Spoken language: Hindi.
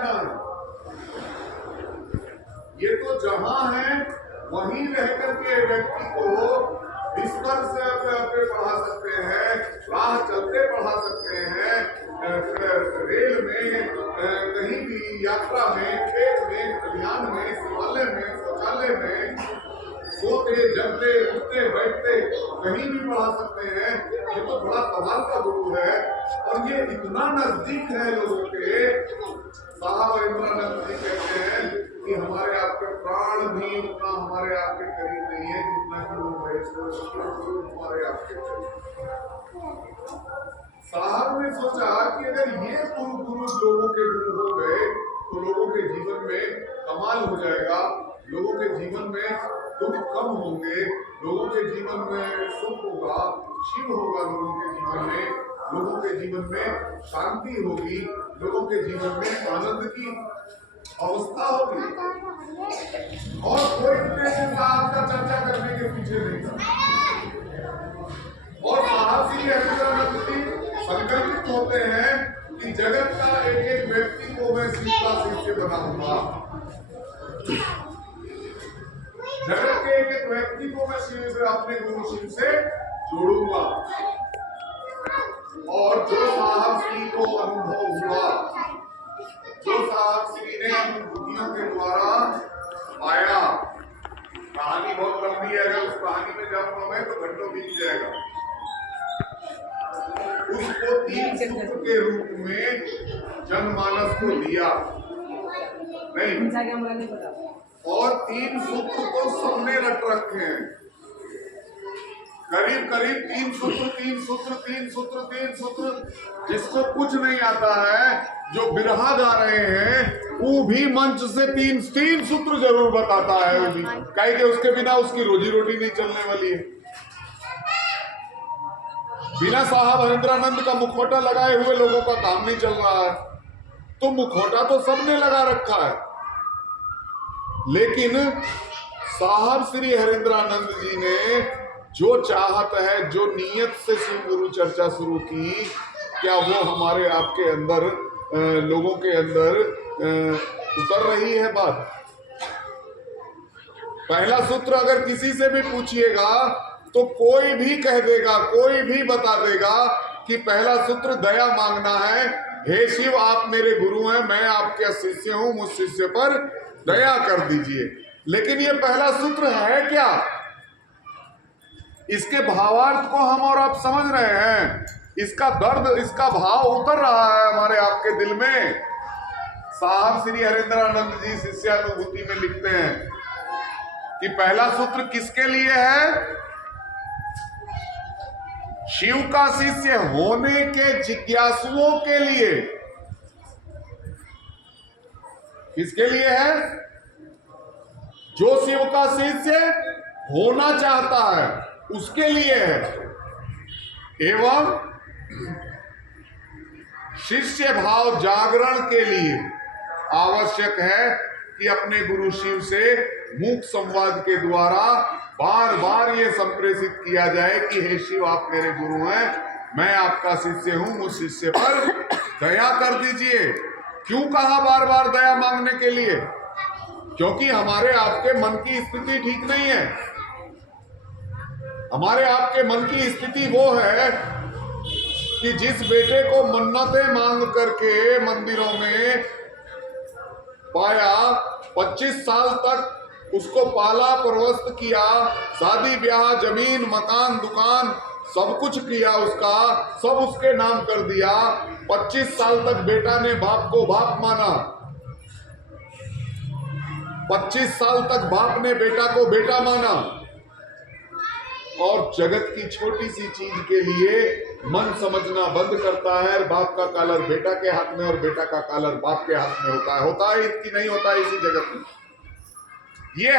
रहना है। ये तो जहां है वहीं रह करके व्यक्ति को बिस्तर से पे पढ़ा सकते हैं, राह चलते पढ़ा सकते हैं, रेल में, कहीं भी यात्रा में, खेत में, खलिहान में, शिवालय में, शौचालय में, सोते जगते उठते बैठते कहीं भी पढ़ा सकते हैं। ये तो बड़ा कमाल का गुरु है और ये इतना नजदीक है लोगों के। साहब इंद्रानंद जी कहते हैं कि हमारे आपके प्राण भी उतना हमारे आपके करीब नहीं है जितना कि वो गुरु हमारे आपके करीब। साहब ने सोचा कि अगर ये गुरु लोगों के गुरु हो गए तो लोगों के जीवन में कमाल हो जाएगा, लोगों के जीवन में दुख कम होंगे, लोगों के जीवन में सुख होगा, शिव होगा लोगों के जीवन में, लोगों के जीवन में शांति होगी, लोगों के जीवन में आनंद की अवस्था होगी। और कोई उद्देश्य साहब का चर्चा करने के पीछे नहीं था। और साहब जी संकल्पित होते हैं कि जगत का एक एक व्यक्ति को मैं शिव का शिष्य बनाऊंगा, जगत के एक एक व्यक्ति को मैं शिव से, अपने गुरु शिव से जोड़ूंगा। और जो साहब श्री को अनुभव हुआ, जो साहब श्री ने अनुभूतियों के द्वारा पाया, कहानी बहुत लंबी है, अगर उस कहानी में जाऊंगा मैं तो घंटों बीत जाएगा। उसको 3 सूत्र के रूप में जनमानस को दिया नहीं, और 3 सूत्र तो सबने रट रखे हैं, करीब करीब 3 सूत्र। जिसको कुछ नहीं आता है, जो बिरहा गा रहे हैं, वो भी मंच से 3 सूत्र जरूर बताता है। वो भी कहे कि उसके बिना उसकी रोजी रोटी नहीं चलने वाली है। बिना साहब हरिंद्रानंद का मुखौटा लगाए हुए लोगों का काम नहीं चल रहा है। तो मुखौटा तो सबने लगा रखा है, लेकिन साहब श्री हरिंद्रानंद जी ने जो चाहत है, जो नीयत से शिव गुरु चर्चा शुरू की, क्या वो हमारे आपके अंदर, लोगों के अंदर उतर रही है बात? पहला सूत्र अगर किसी से भी पूछिएगा तो कोई भी कह देगा, कोई भी बता देगा कि पहला सूत्र दया मांगना है। हे शिव, आप मेरे गुरु हैं, मैं आपके शिष्य हूं, मुझ शिष्य पर दया कर दीजिए। लेकिन ये पहला सूत्र है क्या? इसके भावार्थ को हम और आप समझ रहे हैं? इसका दर्द, इसका भाव उतर रहा है हमारे आपके दिल में। साहब श्री हरिंद्रानंद जी शिष्यानुभूति में लिखते हैं कि पहला सूत्र किसके लिए है? शिव का शिष्य होने के जिज्ञासुओं के लिए। किसके लिए है? जो शिव का शिष्य होना चाहता है उसके लिए है। एवं शिष्य भाव जागरण के लिए आवश्यक है कि अपने गुरु शिव से मुख संवाद के द्वारा बार बार ये संप्रेषित किया जाए कि हे शिव, आप मेरे गुरु हैं, मैं आपका शिष्य हूं, मुझ शिष्य पर दया कर दीजिए। क्यों कहा बार बार दया मांगने के लिए? क्योंकि हमारे आपके मन की स्थिति ठीक नहीं है। हमारे आपके मन की स्थिति वो है कि जिस बेटे को मन्नतें मांग करके मंदिरों में पाया, 25 साल तक उसको पाला परवस्त किया, शादी ब्याह, जमीन, मकान, दुकान सब कुछ किया, उसका सब उसके नाम कर दिया। 25 साल तक बेटा ने बाप को बाप माना, 25 साल तक बाप ने बेटा को बेटा माना, और जगत की छोटी सी चीज के लिए मन समझना बंद करता है। बाप का कॉलर बेटा के हाथ में और बेटा का कॉलर बाप के हाथ में होता है। इसकी नहीं होता है इसी जगत में। ये